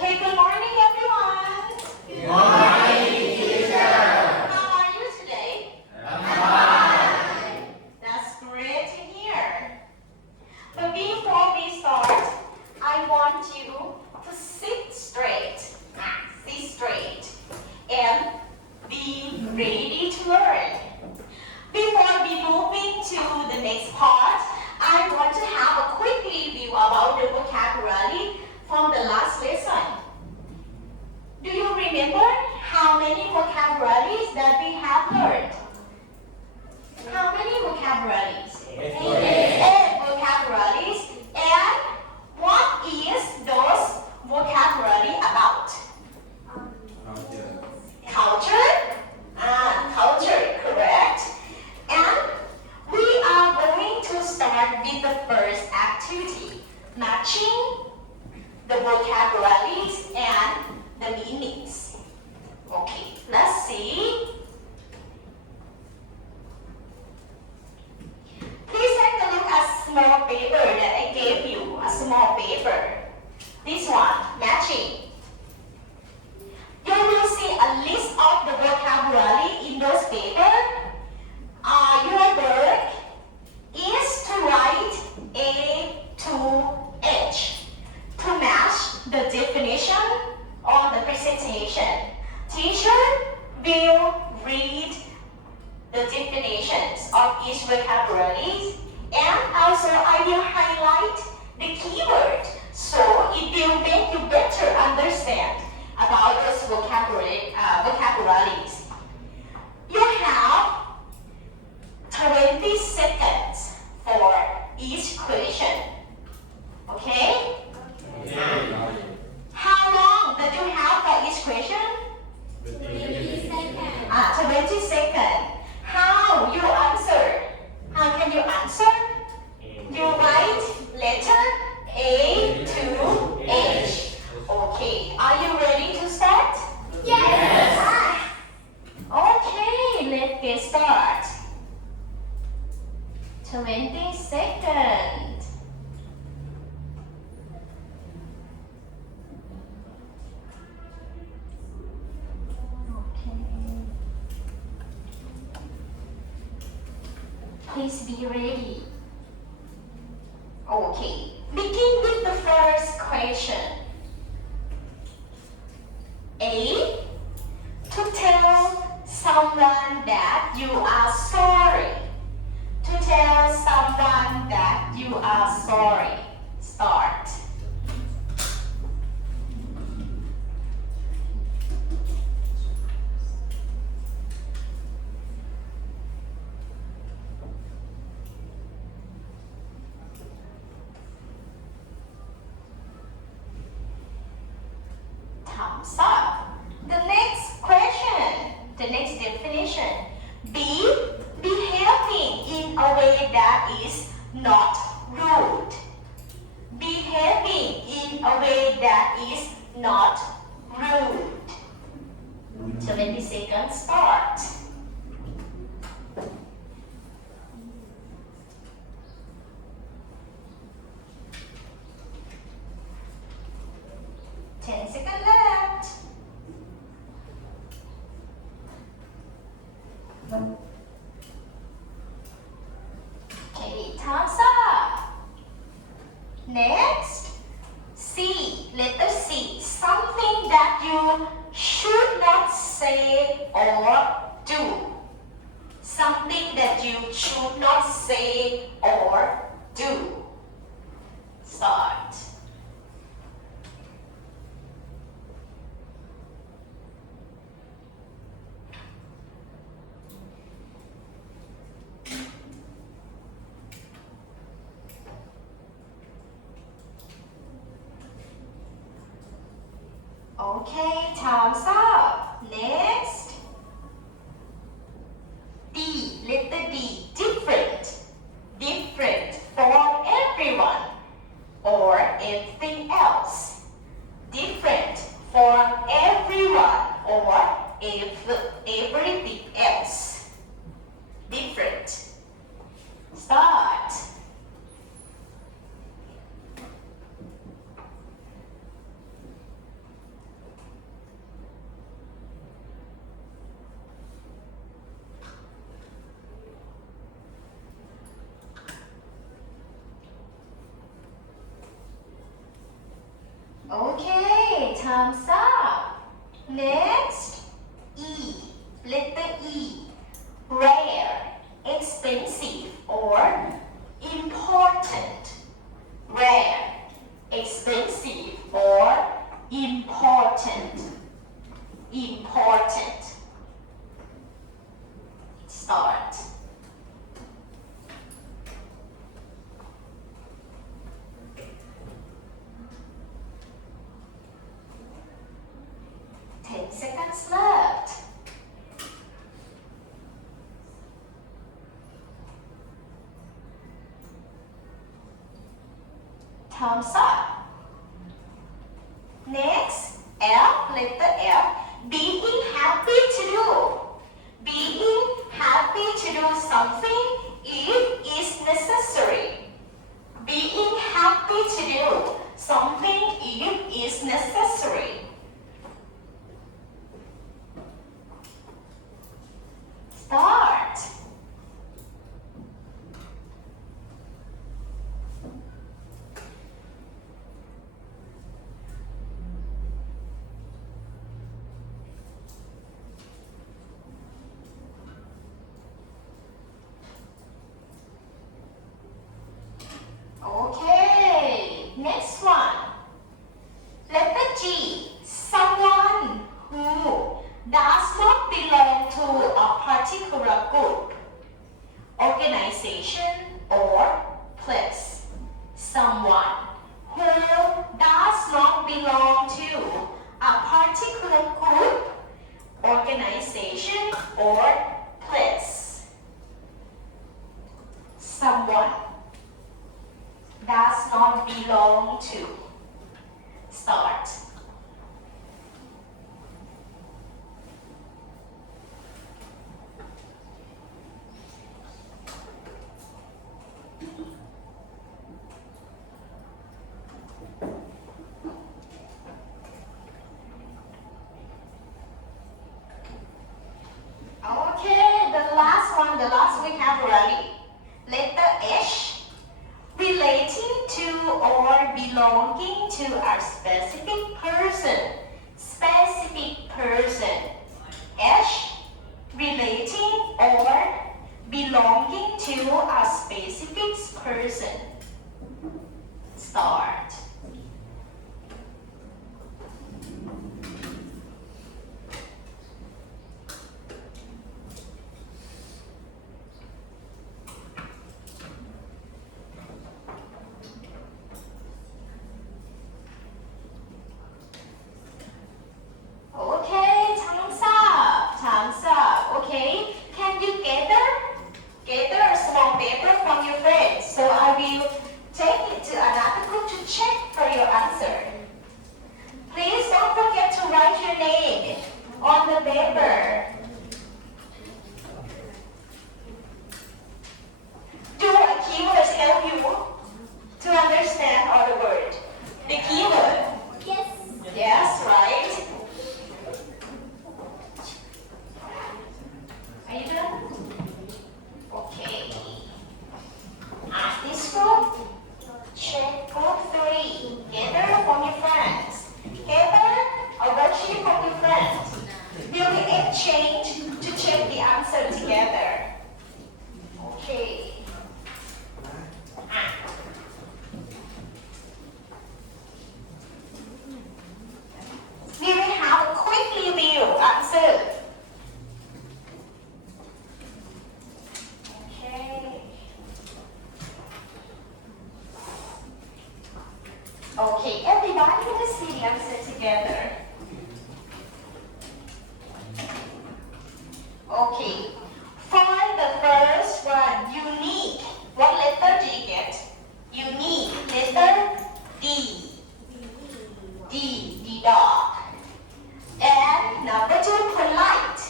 Okay, good morning, everyone. Good morning, teacher. How are you today? I'm fine. That's great to hear. But before we start, I want you to sit straight. Sit straight. And be ready to learn. Before we move into the next part, I want to have a quick review about the vocabulary from the last lesson. Do you remember how many vocabularies that we have learned? How many vocabularies? 8 vocabularies. And what is those vocabulary about? Culture? Culture, correct. And we are going to start with the first activity, matching the vocabularies and the meanings. Okay, let's see. Please take a look at small paper that I gave you, a small paper. This one, matching. You will see a list of the vocabulary in those paper. Your work is to write A to H to match the definition on the presentation. Teacher will read the definitions of each vocabulary, and also I will highlight the keyword so it will make you better understand about those vocabularies. You have 20 seconds for each question. Okay? How long do you have for each question? 20 seconds. 20 seconds. How you answer? How can you answer? You write letter A to H. Okay, are you ready to start? Yes. Okay, let's get started. 20 seconds. Please be ready. Okay, begin with the first question. A. To tell someone that you are sorry. To tell someone that you are sorry. Start. Thumbs up. The next question, the next definition. B. Behaving in a way that is not rude. Behaving in a way that is not rude. 20 seconds start. Ten seconds left. Okay, thumbs up. Next, C, letter C, something that you should not say or do. Something that you should not say or do. Start. Okay, thumbs up. Next. D, letter D, different. Different for everyone or everything else. Different for everyone or everything else. Different. Start. Okay, time's up. Next, E. Letter E. Rare, expensive, or important. Rare, expensive, or important. Important. Start. Ten seconds left. Time's up. Next, F, letter F. Being happy to do. Being happy to do something if is necessary. Being happy to do something if is necessary. Start. Okay, next one. Letter G. Someone who does not belong to a particular group, organization, or place. Someone who does not belong to a particular group, organization, or place. Someone does not belong to. Start. Okay, the last one, the last vocabulary. Letter H. Relating to or belonging to a specific person. Specific person. H. Relating or belonging to a specific person. Start. Okay, time's up. Time's up. Okay, can you gather a small paper from your friends? So I will take it to another group to check for your answer. Please don't forget to write your name on the paper. Do keywords help you to understand all the word? The keyword. Yes. Yes, right? Are you done? Okay. Ask this group. Check group 3. Gather from your friends. Gather a worksheet from your friends. Will we exchange to check the answer together? Okay. We will have a quick review answer. Okay. Okay, everybody let us see the answer together. Okay. For the first one, unique. What letter do you get? Unique. Letter D. D dog. And number 2, polite.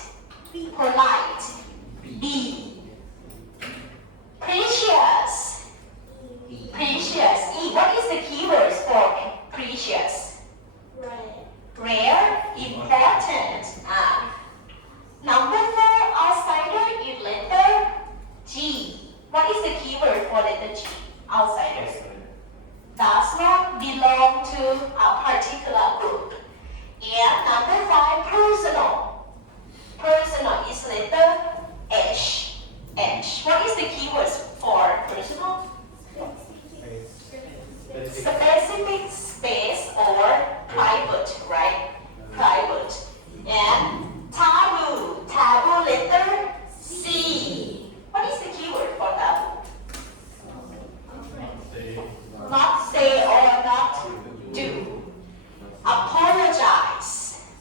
Polite. B. Precious. Precious. E. What is the keyword for precious? Right. Rare. Important. Number 4, outsider is letter G. What is the keyword for letter G? Outsider. Does not belong to a particular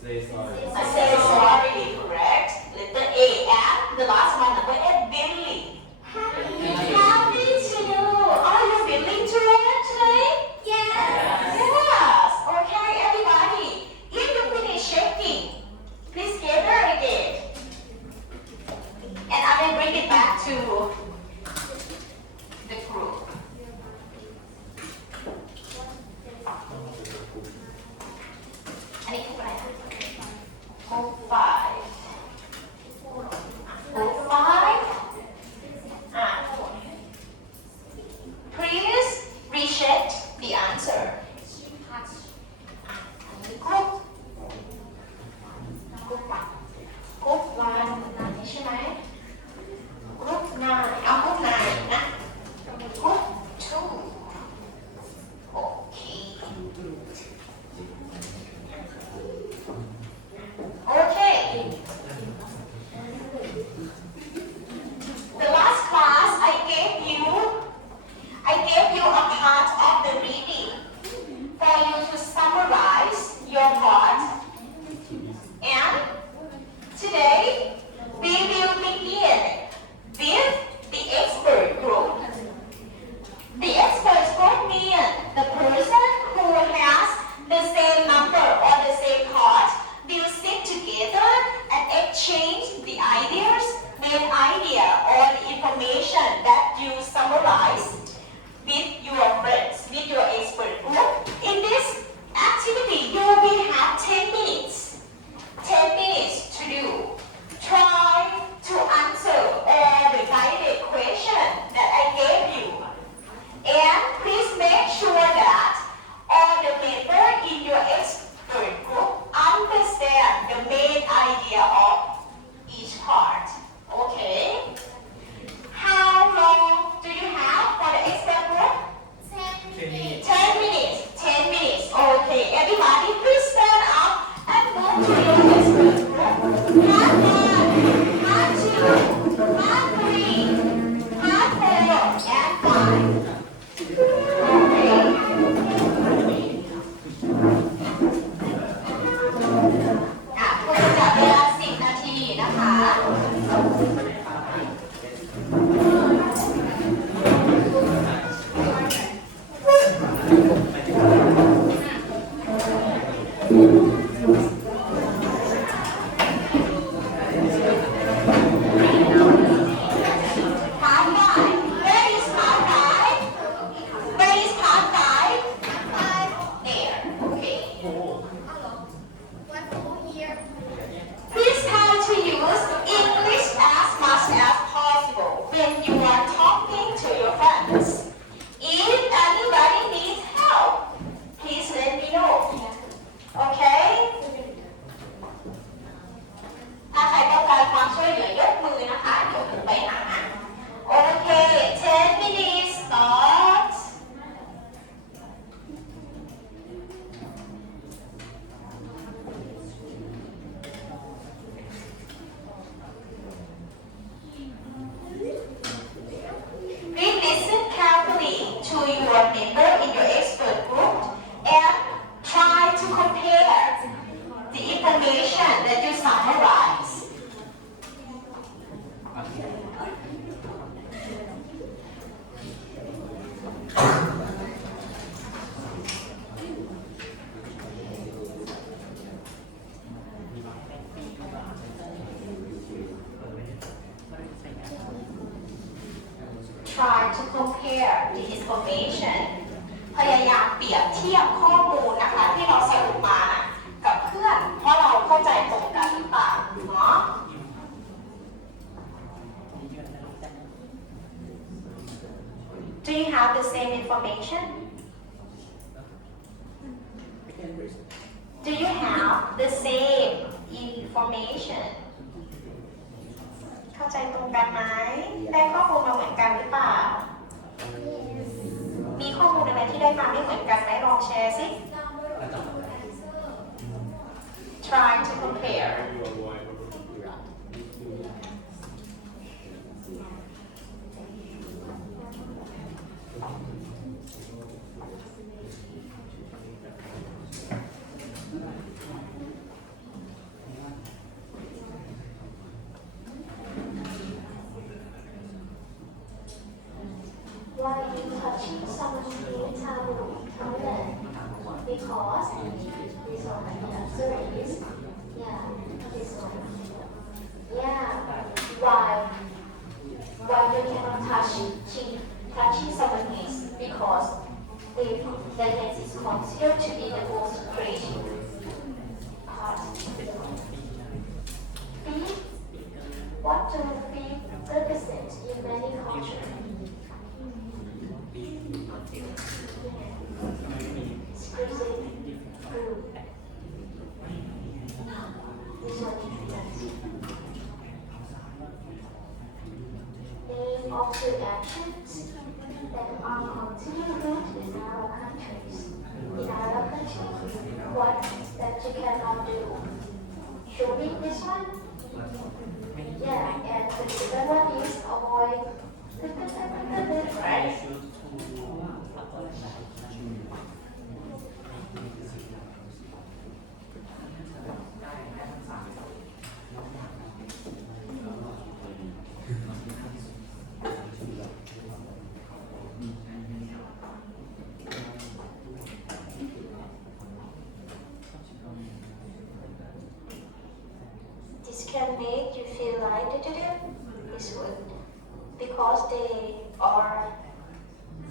Say sorry. Say sorry, correct. Letter A. And the last one, number 8, Billy. Happy to you. Are you willing to learn today? Yes. Okay, everybody. If you finish checking, please gather again. And I will bring it back to the group. Group 5. Group 5. Please recheck the answer. Group 1 ใช่ไหม Group 9 เอา Group 9 นะ Group 2 โอเค Okay. The last class I gave you a part of the reading for you to summarize your part. And today we will begin with the expert group. The expert group means the person who has the same number or the same part will sit together and exchange the ideas, main idea or the information that you summarize with your friends, with your expert group. In this activity, you will have 10 minutes. 10 minutes to do. Try to answer all the guided questions that I gave you. And please make sure that all the members in your expert group understand the main idea of each part. Okay? How long do you have for the expert group? 10 minutes. 10 minutes. 10 minutes. Okay, everybody please stand up and move to your expert group. Part 1, part 2, part 3, part 4, and 5. Okay. คุณจะจับเวลา10 นาทีนะคะ Part 5. Where is part 5? Where is part 5? There. Okay. Please try to use English as much as possible when you are talking to your friends. If anybody needs help, please let me know. Okay? ถ้าใครต้องการความช่วยเหลือยกมือนะคะเดี๋ยวผมไปหา Okay, 10 minutes start. Please listen carefully to your member in your expert group and try to compare the information that you summarize. Try to compare the information พยายามเปรียบเทียบข้อมูลนะคะที่เราสรุปมานะกับเพื่อนว่าเราเข้าใจตรงกันหรือเปล่าเนาะ Do you have the same information? Do you have the same information? เข้าใจตรงกันไหมได้ข้อมูลมาเหมือนกันหรือเปล่า มีข้อมูลอะไรที่ได้มาไม่เหมือนกันไหมลองแชร์สิ Try to compare. This one, the answer is, yeah, this one. Yeah, why you cannot touching someone is because the lens is considered to be the most creative part. Feet, what do feet represent in many cultures? Exclusive group. This one is name of the actions that are considered good in our countries. In our countries, what that you cannot do. Show me this one. Yeah, and the second one is avoid. Right? This can make you feel like this would because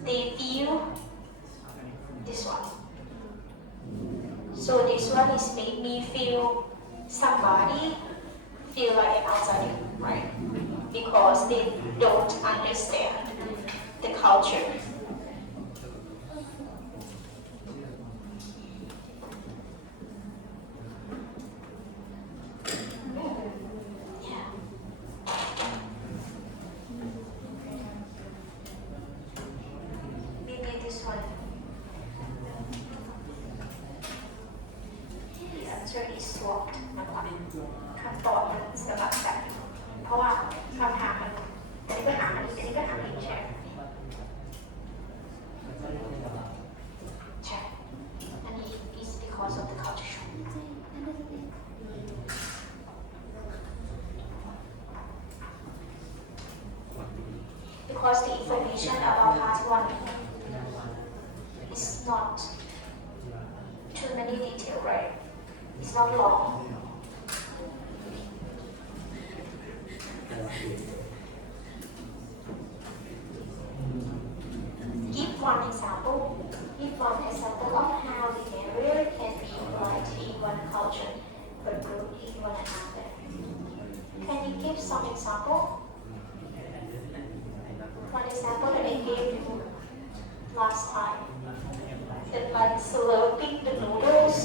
they feel this one. So this one is make me feel somebody feel like an outsider, right? Because they don't understand the culture. Maybe this one. The answer is swapped นะคะคำตอบมันสลับกันเพราะว่าคำถามมันอันนี้ก็ถามอันนี้ก็ถามอีกใช่ไหมใช่อันนี้ is because of the culture shock. Because the information about part 1 is not too many details, right? It's not long. Give one example. Give one example of how the barrier can be applied in one culture but rude in one another. Can you give some example? One example that I gave you last time, that like slurping the noodles,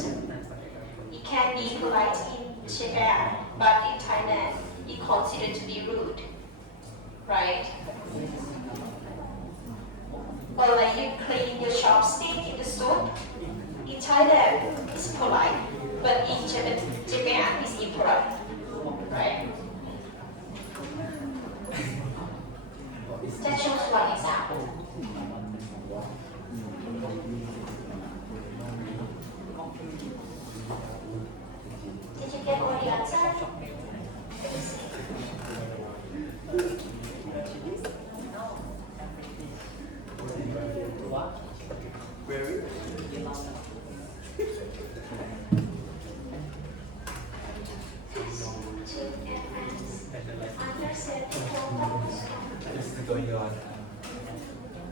it can be polite in Japan, but in Thailand, it considered to be rude, right? Or like you clean your chopstick in the soup, in Thailand, it's polite, but in Japan, it's impolite, right? That shows one example. Did you get all the answer? Let me see.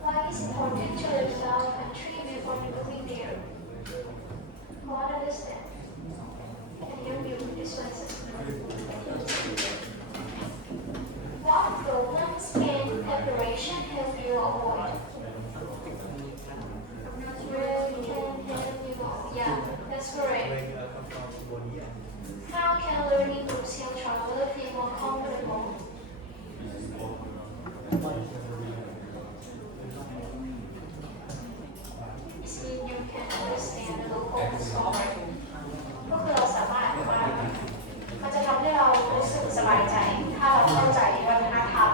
Why is it important to live in our country before moving there? What understand? Can you help me with this one? What problems can preparation help you avoid? Where we can help you avoid? Yeah, that's correct. How can learning groups help traveler feel more comfortable? It means you can understand the local story. ก็คือเราสามารถว่ามันจะทำให้เรารู้สึกสบายใจ ถ้าเราเข้าใจวัฒนธรรม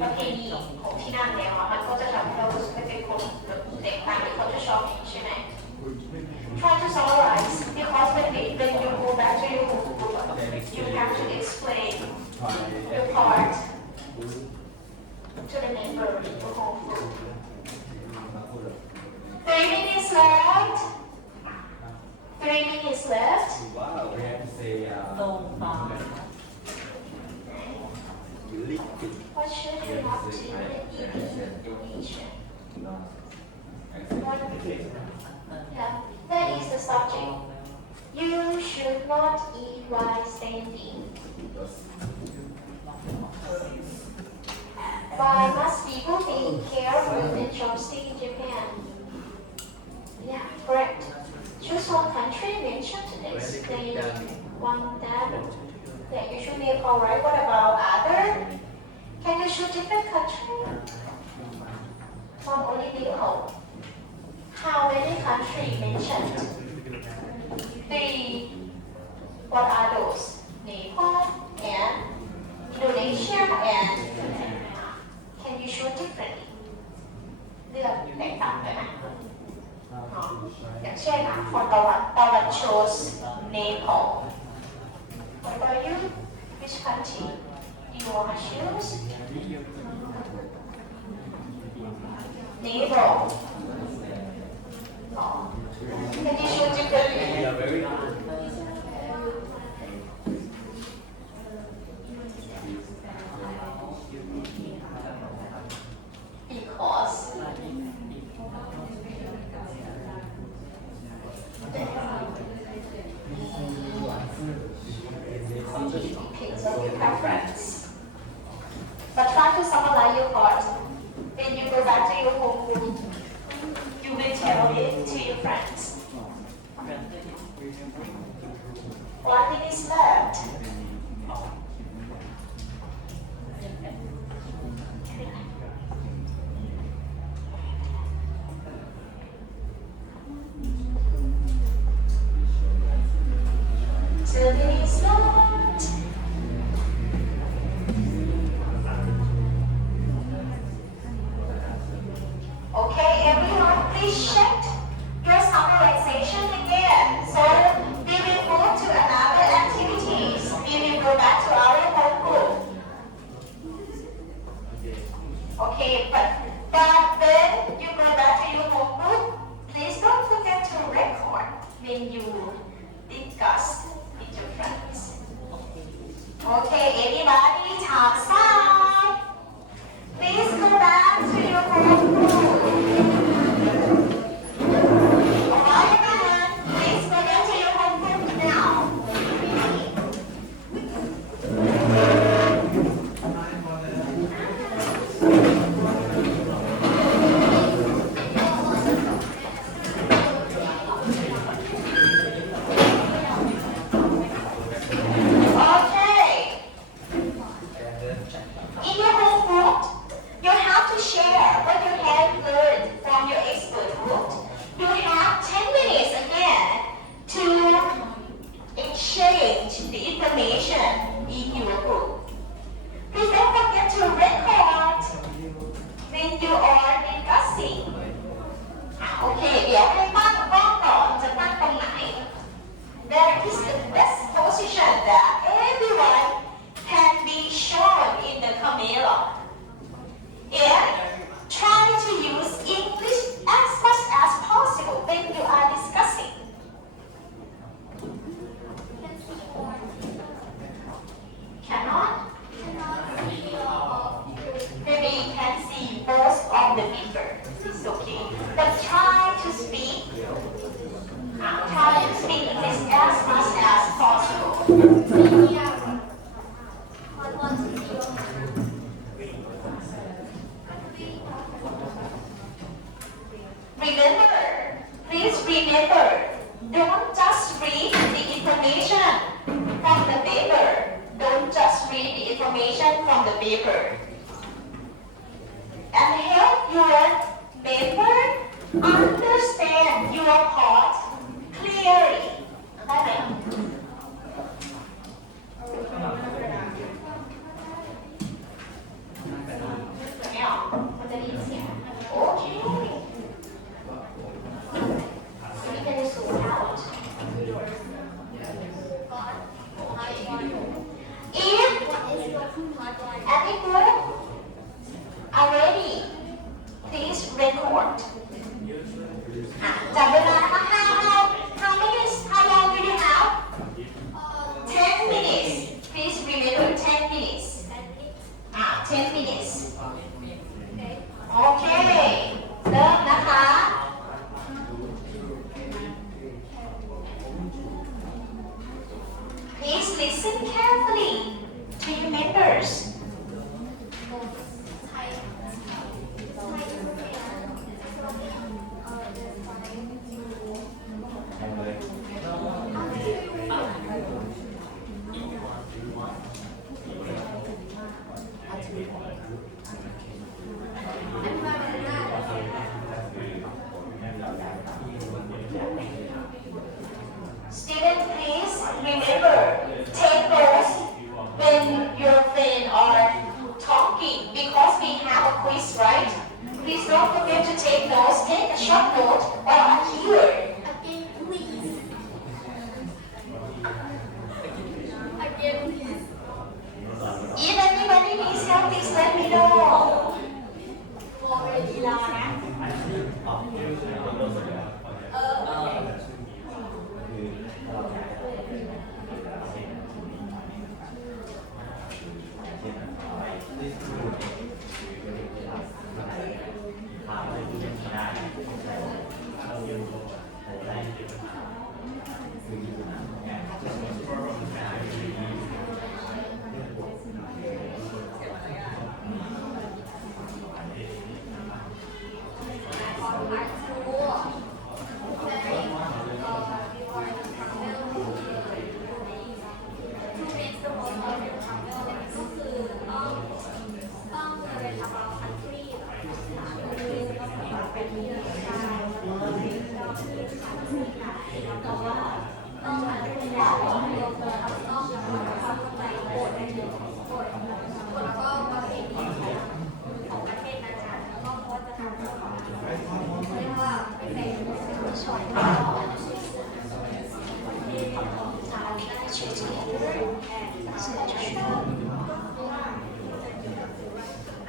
ประเพณีของที่นั่นแล้วมันก็จะทำให้เรารู้สึกไม่เป็นคนแตกต่างหรือเขาจะชอบใช่ไหม Try to summarize because when you go back to your book, you have to explain your part to the neighbor to home food. 3 minutes left. 3 minutes left. Wow, we have to say liquid. What should you not do in Indonesia? Yeah, that is the subject. You should not eat while standing. Why must people be careful when chopstick in Japan? Yeah, correct. Choose one country mentioned to explain one that you should be alright. What about other? Can you choose different country? Not only Nepal. How many countries mentioned? 3. What are those? Nepal and Indonesia and can you show differently? เลือกแตกต่างกันนะอย่างเช่นคนตะวัน chose Nepal. What about you? Which country do you want to choose? Nepal. Can you show differently? Yeah, very good. Because depends on your preference. But try to summarize your thoughts. When you go back to your home group, you will tell it to your friends. 1 minute left. Two minutes left. Okay, everyone, please check your summarization again. So we will move to another activities. We will go back to our home group. Okay, but when you go back to your home group, please don't forget to record when you discuss with your friends. Okay, everybody, time side. Please go back to your home group. Alright, everyone, please go back to your home group now. Okay. In your home group, you have to share what you have learned from your expert group. You have 10 minutes again to exchange the information in your group. Please don't forget to record when you are discussing. โอเค เดี๋ยวให้ตั้งกล้องก่อนจะตั้งตรงไหน There is the best position that everyone can be shown in the camera. And try to use English as much as possible when you are discussing. Cannot? Maybe you can see most of the figure. It's okay. But try to speak. Try to speak English as much as possible. Remember, please remember, don't just read the information from the paper. Don't just read the information from the paper. And help your member understand your thoughts clearly. ได้ไหม ไม่ออกมันจะได้ยินเสียงโอเค So you can zoom out. If every group are ready, please record. จับเวลานะคะ Listen carefully to your members. 'Student, please remember, take notes when your friends are talking because we have a quiz, right? Please don't forget to take notes. Take a short note or a keyword. Again, please. Again, please. If anybody needs help, please let me know. โมเรลีลานะ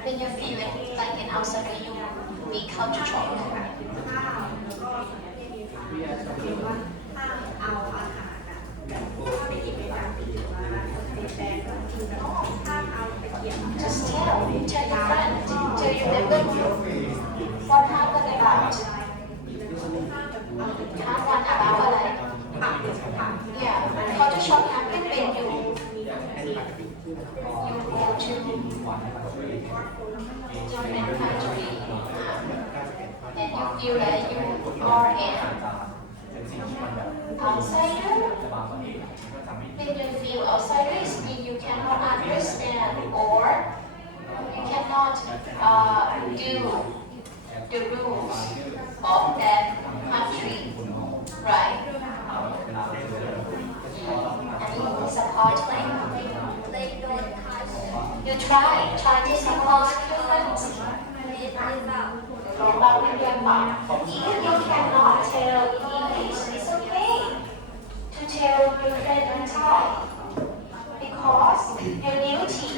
When you feel like an outsider, you may culture shock. เอาอาหารอะแบบเข้าไปกินในจานหรือว่าในแบงก์ห้ามเอาตะเกียบ Just tell your friend, tell your member group what happened about. ห้ามแบบเอา Happened about อะไร ผักผัก Yeah, culture shock happened when you go to different country and you feel that you are an outsider. When you feel outsider, it means you cannot understand or you cannot do the rules of that country, right? And it is a hard thing. they don't touch You try to support students. Even you cannot tell English, it's okay to tell your friend in Thai because your duty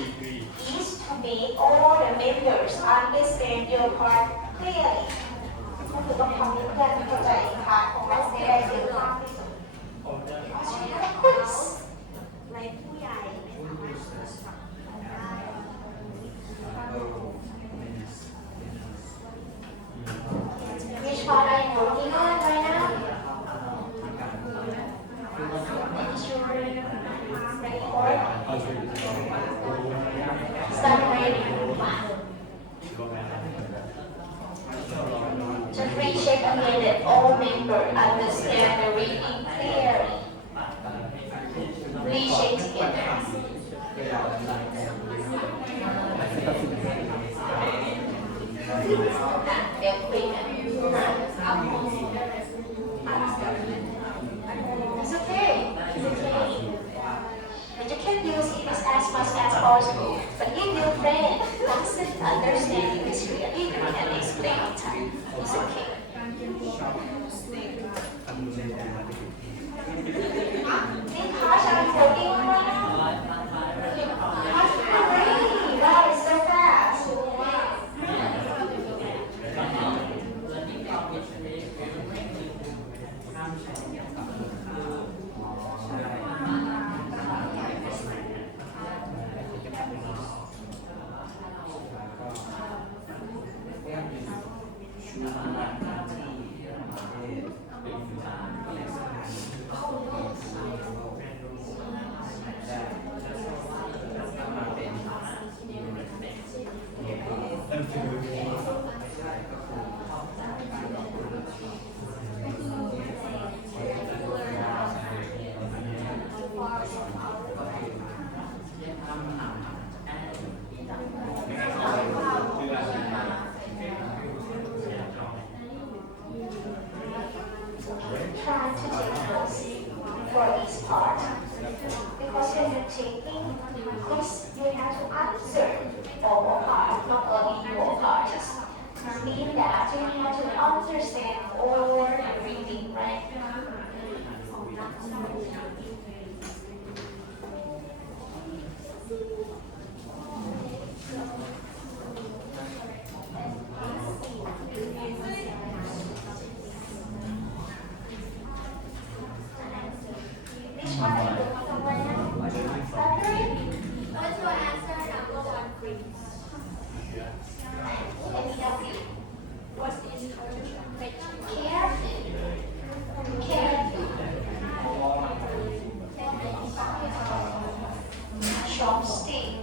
is to make all the members understand your part clearly. ก็คือต้องทำให้เพื่อนเข้าใจพาร์ทของเราให้ได้เร็วมากที่สุด Because we have a quiz. ในผู้ใหญ่ไม่สามารถทำได้ Which part are you working on right now? Make sure ready for it. Start ready. Just recheck again that all members understand the reading clearly. Recheck together. They'll clean it. It's okay. It's okay. But you can use it as much as possible. But if your friend doesn't understand English clearly, you can explain it. It's okay. Think hard on working right now. How's Wow, it's so fast. Because you have to answer all parts, not only your part. Just mean that you have to understand all the reading, right? Which one are you looking for now? Catherine? What's your answer number one, please? Let me help you. What is Careful. Chopstick.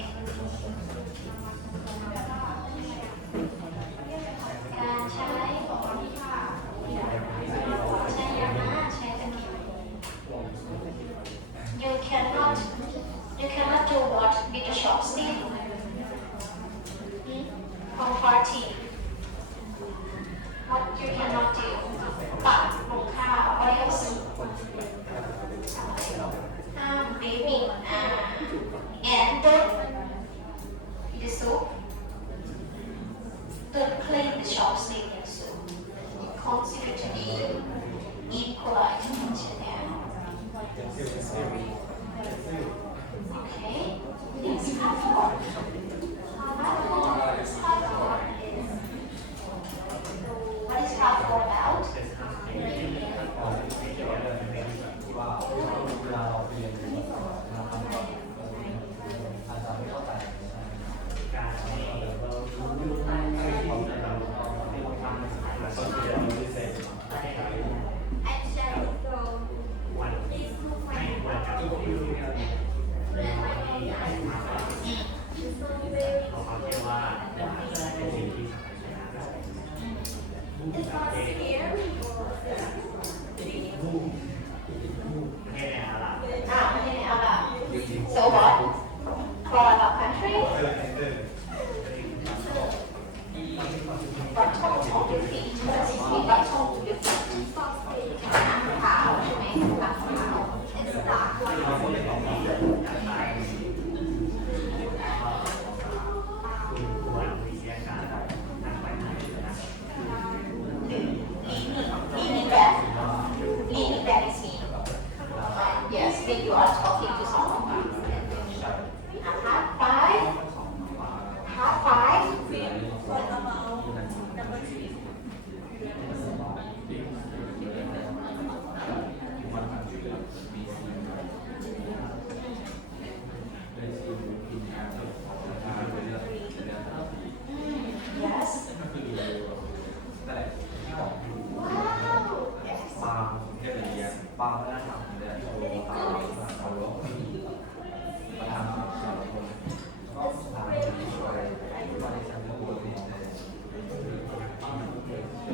การใช้ยามาใช้ตะเกียบ You cannot do what with the chopstick. From party. What you cannot do. ตักลงข้าว What else? Baking. And the soup. Don't clean the chopstick in soup. It considered to be impolite to them. Okay. Yes, half more. What is half more about? ว่าเวลาเราเรียนเราทำก่อนอาจจะไม่เข้าใจการเราเขาจะเราให้เราทำเราเรียนรู้พิเศษ Actually, go. Please look my It's not scary or So what? For the country? Bottom of your feet. What is the bottom of your feet? เท้าใช่ไหมหลังเท้า it's dark white. Leaning back is me. Yes, when you are talking to someone. Half five. Half five. What about number three? Yes. บางเรื่องเรียนบางวัฒนธรรมเนี่ยโชว์ตามเขาลงประธานเจ้าคนทางที่ช่วยว่าที่ฉันก็บวชเรียนเลย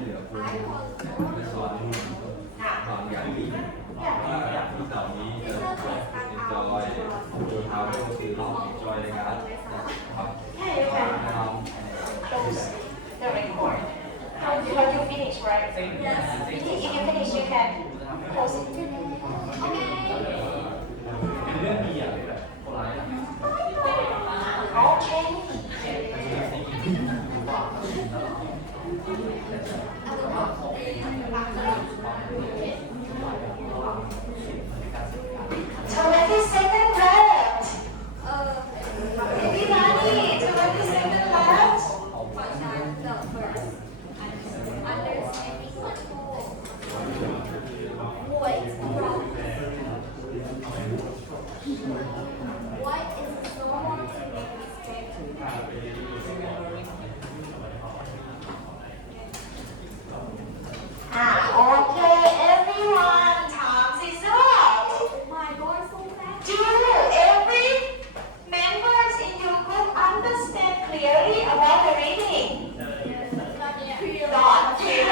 เหลือคุณสอนสอนอย่างนี้อย่างที่เหล่านี้เอ็นจอยดูเท้าให้คนตื่นร้องเอ็นจอยในการครับ Yeah, you can น้อง close the record. But you finish, right? Yes. If you finish, you can close it. เป็นเรื่องดีอย่างแบบโบราณ Okay. So let me second left. Everybody, 22nd left. For child, the first. Understanding what voice from. What is so hard to make mistake? Okay, everyone, time is up. My voice so fast. Do every members in your group understand clearly about the reading? Not clear. Not clear.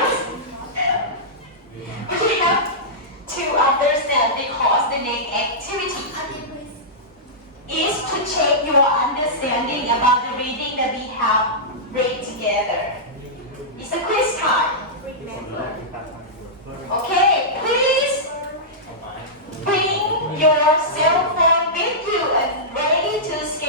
We have to understand because the next activity Again, please. is to check your understanding about the reading that we have read together. It's a quiz time. Remember. Okay, please bring your cell phone with you and ready to scan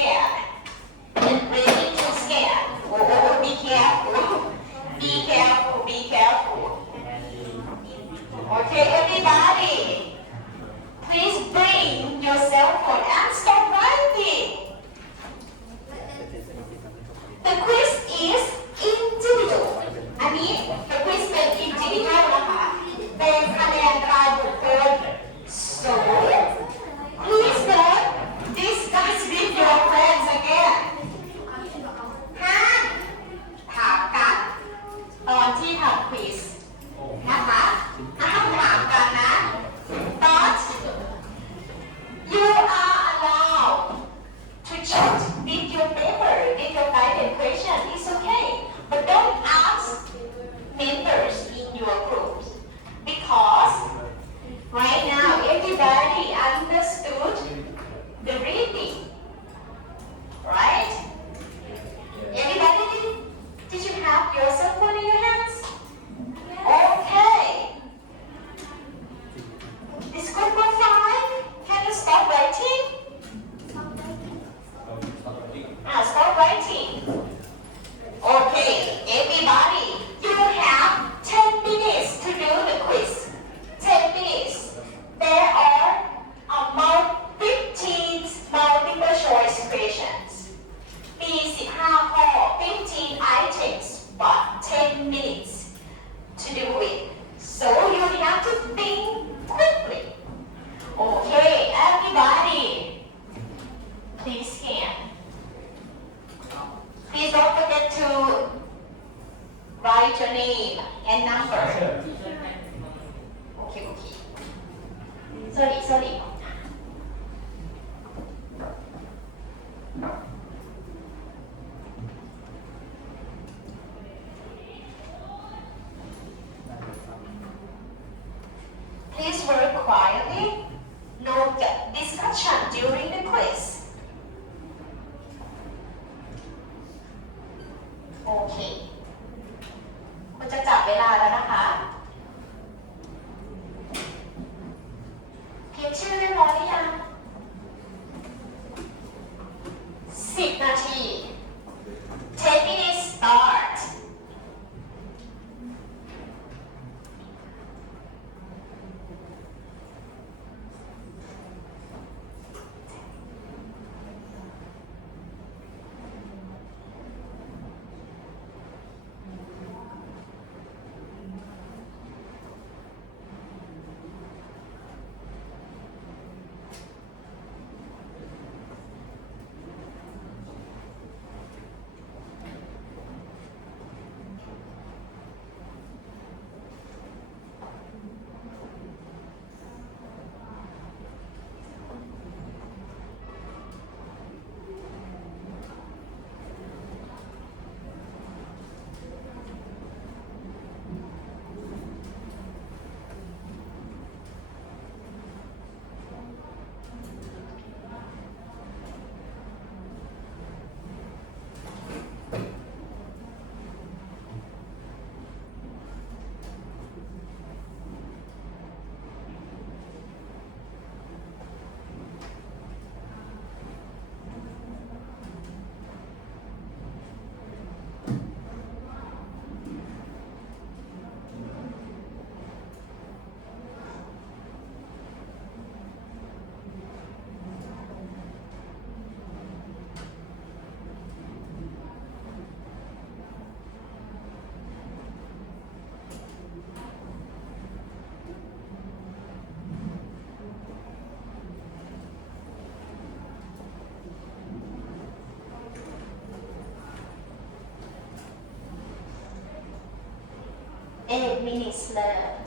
everybody understood the reading, right? Everybody, did you have your cell phone in your hands? Okay. This group of 5, can you stop writing? Stop writing. Okay, everybody, you have 10 minutes to do the quiz. 10 minutes. There are about 15 multiple choice questions. มี15ข้อ 15 items, but 10 minutes to do it. So you have to think quickly. Okay, everybody, please scan. Please don't forget to write your name and number. Okay. Sorry. Please work quietly. No discussion during the quiz. โอเคคุณจะจับเวลาแล้วนะคะพิมพ์ชื่อเรียบร้อยหรือยัง10 นาที 10 minutes start Eight minutes left.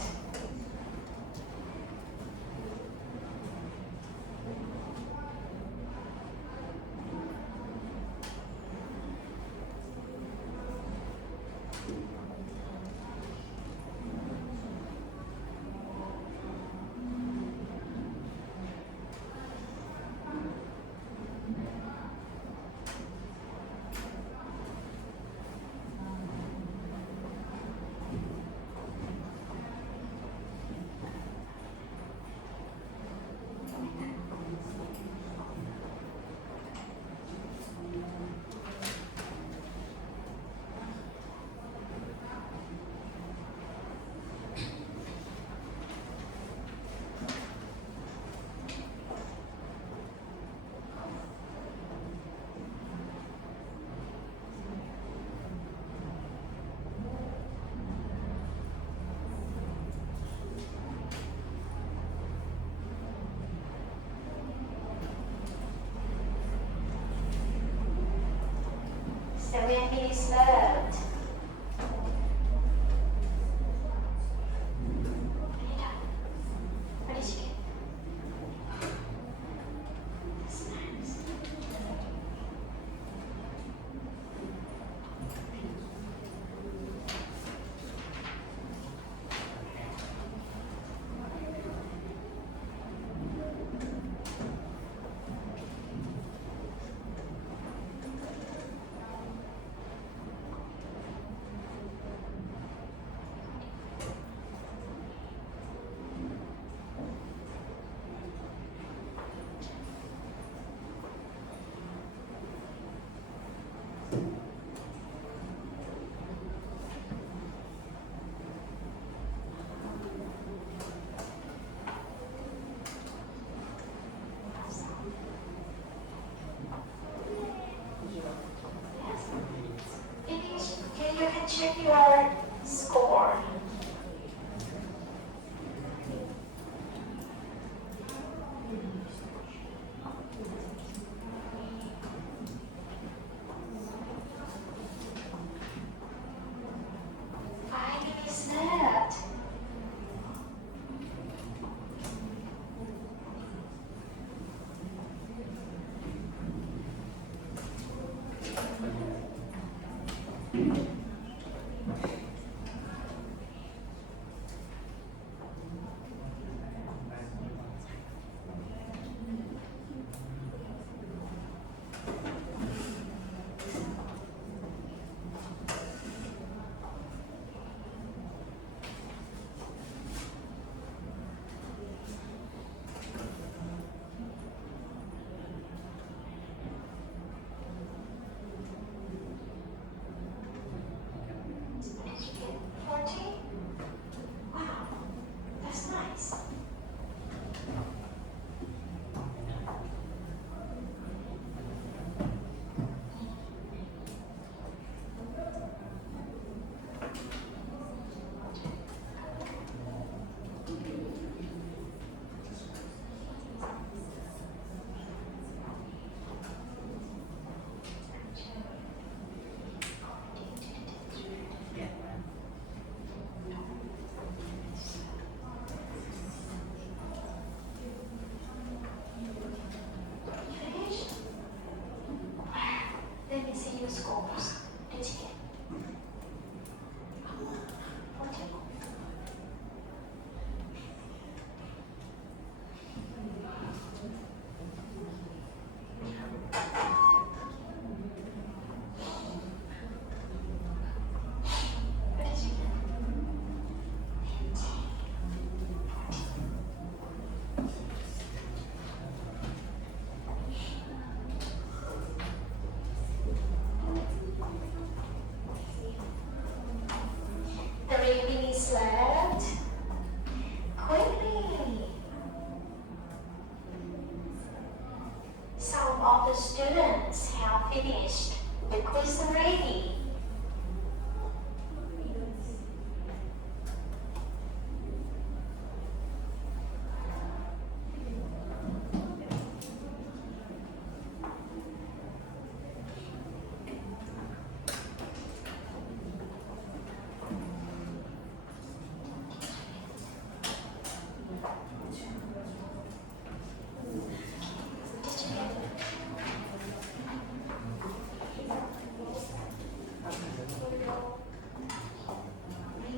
students have finished the quiz already.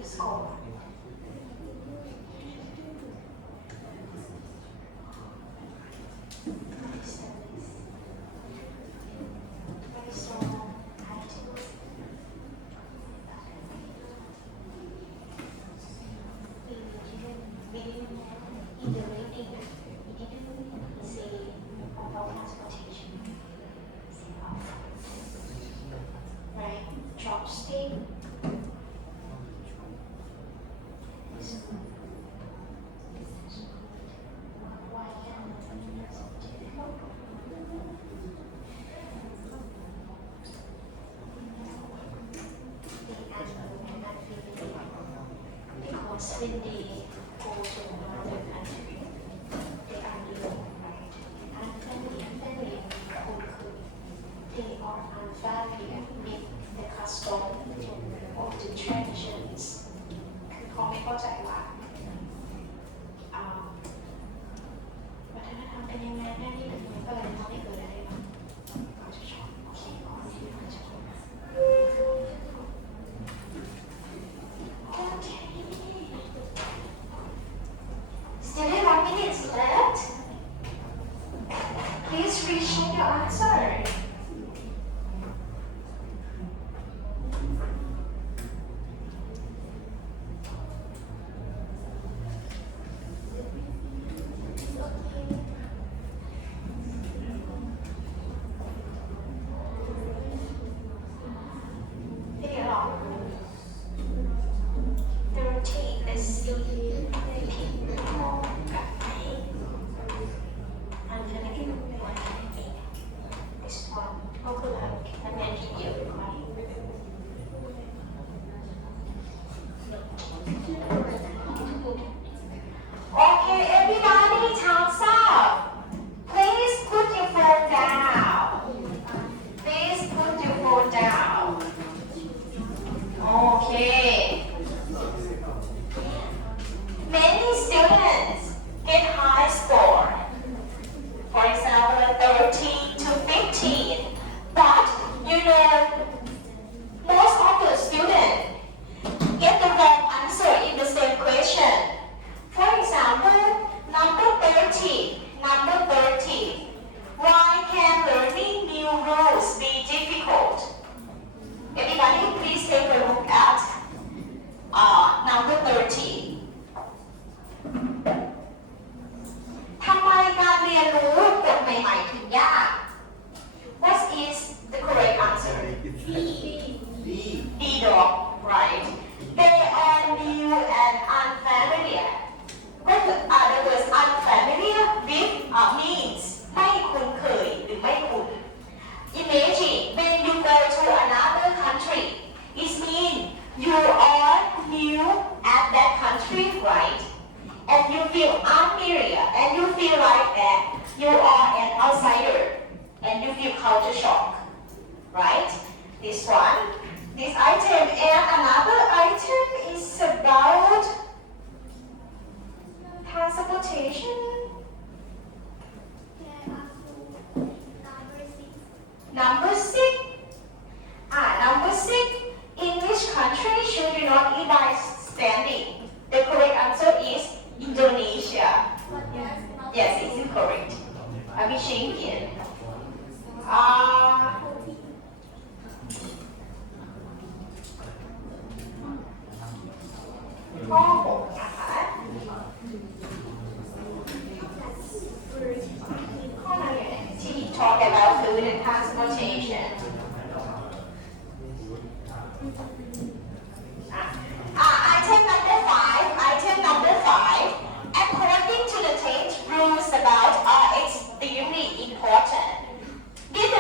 Score. Right, chopstick. Because when they go to another country, they are living right. Unfamiliar they are unfamiliar with the custom of the traditions คือเขาไม่เข้าใจว่าวัฒนธรรมเป็นยังไงแน่นี่มันก็เลยทำให้เกิดอะไรบ้างเขาจะชอบโอเคก่อนที่เขาจะชอบStill 1 minute left. Please recheck your answer. Let's see. This one, and then you. Okay, everybody, time's up. Please put your phone down. Please put your phone down. Okay. Many students get high score. For example, 13 to 15. But you know, most of the students get the wrong answer in the same question. For example, number 30. Why can learning new rules be difficult? Everybody, please take a look at number 30. ทำไมการเรียนรู้กฎใหม่ๆถึงยาก What is the correct answer? D dog, right? They are new and unfamiliar. What are the words unfamiliar with means ไม่คุ้นเคยหรือไม่คุ้น Imagine when you go to another country, it means you are new at that country, right? And you feel unfamiliar and you feel like that you are an outsider and you feel culture shock, right? This one, this item and another item is about transportation. Number 6. Number 6. In which country should you not eat by standing? The correct answer is Indonesia. Yes, it's incorrect. Let me change it. ข้อ 6 นะคะ ข้อนั้นเนี่ยที่ talk about food and transportation. Item number 5. According to the text, rules about are extremely important. Give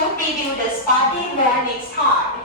to review the study more next time.